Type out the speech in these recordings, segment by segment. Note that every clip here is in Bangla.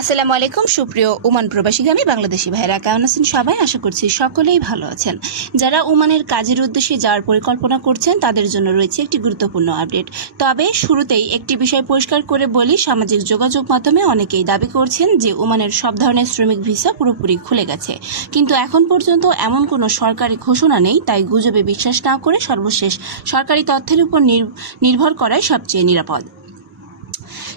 আসসালামু আলাইকুম সুপ্রিয় ওমান প্রবাসীগামী বাংলাদেশি ভাইরা, কেমন আছেন সবাই? আশা করছি সকলেই ভালো আছেন। যারা ওমানের কাজের উদ্দেশ্যে যাওয়ার পরিকল্পনা করছেন তাদের জন্য রয়েছে একটি গুরুত্বপূর্ণ আপডেট। তবে শুরুতেই একটি বিষয় পরিষ্কার করে বলি, সামাজিক যোগাযোগ মাধ্যমে অনেকেই দাবি করছেন যে ওমানের সব ধরনের শ্রমিক ভিসা পুরোপুরি খুলে গেছে, কিন্তু এখন পর্যন্ত এমন কোনো সরকারি ঘোষণা নেই। তাই গুজবে বিশ্বাস না করে সর্বশেষ সরকারি তথ্যের উপর নির্ভর করাই সবচেয়ে নিরাপদ।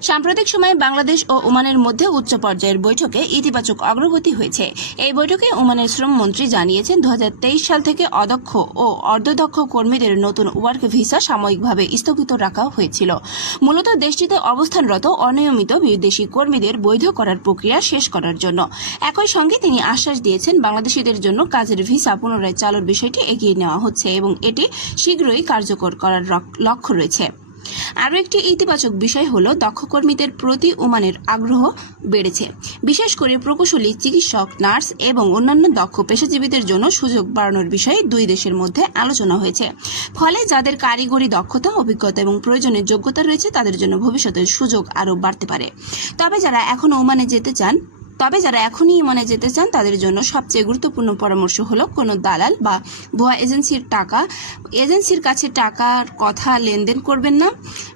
সাম্প্রতিক সময়ে বাংলাদেশ ও ওমানের মধ্যে উচ্চ পর্যায়ের বৈঠকে ইতিবাচক অগ্রগতি হয়েছে। এই বৈঠকে ওমানের শ্রমমন্ত্রী জানিয়েছেন 2023 সাল থেকে অদক্ষ ও অর্ধদক্ষ কর্মীদের নতুন ওয়ার্ক ভিসা সাময়িকভাবে স্থগিত রাখা হয়েছিল। মূলত দেশটিতে অবস্থানরত অনিয়মিত বিদেশি কর্মীদের বৈধ করার প্রক্রিয়া শেষ করার জন্য। একই সঙ্গে তিনি আশ্বাস দিয়েছেন বাংলাদেশিদের জন্য কাজের ভিসা পুনরায় চালুর বিষয়টি এগিয়ে নেওয়া হচ্ছে এবং এটি শীঘ্রই কার্যকর করার লক্ষ্য রয়েছে। আরও একটি ইতিবাচক বিষয় হলো দক্ষ কর্মীদের প্রতি ওমানের আগ্রহ বেড়েছে। বিশেষ করে প্রকৌশলী, চিকিৎসক, নার্স এবং অন্যান্য দক্ষ পেশাজীবীদের জন্য সুযোগ বাড়ানোর বিষয়ে দুই দেশের মধ্যে আলোচনা হয়েছে। ফলে যাদের কারিগরি দক্ষতা, অভিজ্ঞতা এবং প্রয়োজনীয় যোগ্যতা রয়েছে তাদের জন্য ভবিষ্যতের সুযোগ আরও বাড়তে পারে। তবে যারা এখনই ওমানে যেতে চান তাদের জন্য সবচেয়ে গুরুত্বপূর্ণ পরামর্শ হলো কোনো দালাল বা ভুয়া এজেন্সির কাছে টাকার কথা লেনদেন করবেন না।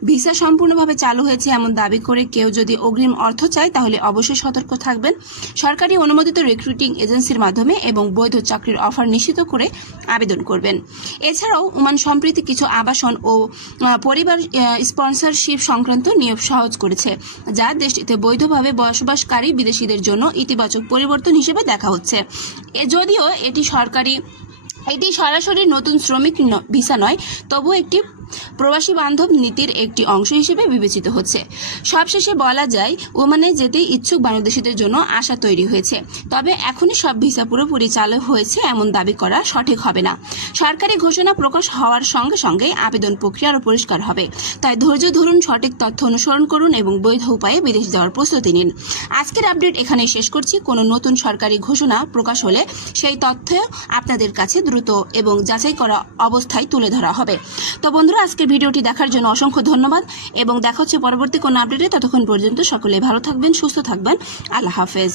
ভিসা সম্পূর্ণভাবে চালু হয়েছে এমন দাবি করে কেউ যদি অগ্রিম অর্থ চায় তাহলে অবশ্যই সতর্ক থাকবেন। সরকারি অনুমোদিত রিক্রুটিং এজেন্সির মাধ্যমে এবং বৈধ চাকরির অফার নিশ্চিত করে আবেদন করবেন। এছাড়াও ওমান সম্প্রতি কিছু আবাসন ও পরিবার স্পন্সরশিপ সংক্রান্ত নিয়ম সহজ করেছে, যা দেশটিতে বৈধভাবে বসবাসকারী বিদেশিদের জন্য ইতিবাচক পরিবর্তন হিসেবে দেখা হচ্ছে। যদিও এটি সরাসরি নতুন শ্রমিক ভিসা নয়, তবুও একটি প্রবাসী বান্ধব নীতির একটি অংশ হিসেবে বিবেচিত হচ্ছে। সবশেষে বলা যায়, ওমানে যেতে ইচ্ছুক বাংলাদেশিদের জন্য আশা তৈরি হয়েছে। তবে এখনই সব ভিসা পুরোপুরি চালু হয়েছে এমন দাবি করা সঠিক হবে না। সরকারি ঘোষণা প্রকাশ হওয়ার সঙ্গে সঙ্গে আবেদন প্রক্রিয়া আরও পরিষ্কার হবে। তাই ধৈর্য ধরুন, সঠিক তথ্য অনুসরণ করুন এবং বৈধ উপায়ে বিদেশ যাওয়ার প্রস্তুতি নিন। আজকের আপডেট এখানেই শেষ করছি। কোনো নতুন সরকারি ঘোষণা প্রকাশ হলে সেই তথ্য আপনাদের কাছে দ্রুত এবং যাচাই করা অবস্থায় তুলে ধরা হবে। তো বন্ধুরা, আজকের ভিডিওটি দেখার জন্য অসংখ্য ধন্যবাদ এবং দেখা হচ্ছে পরবর্তী কোনো আপডেটে। ততক্ষণ পর্যন্ত সকলে ভালো থাকবেন, সুস্থ থাকবেন। আল্লাহ হাফেজ।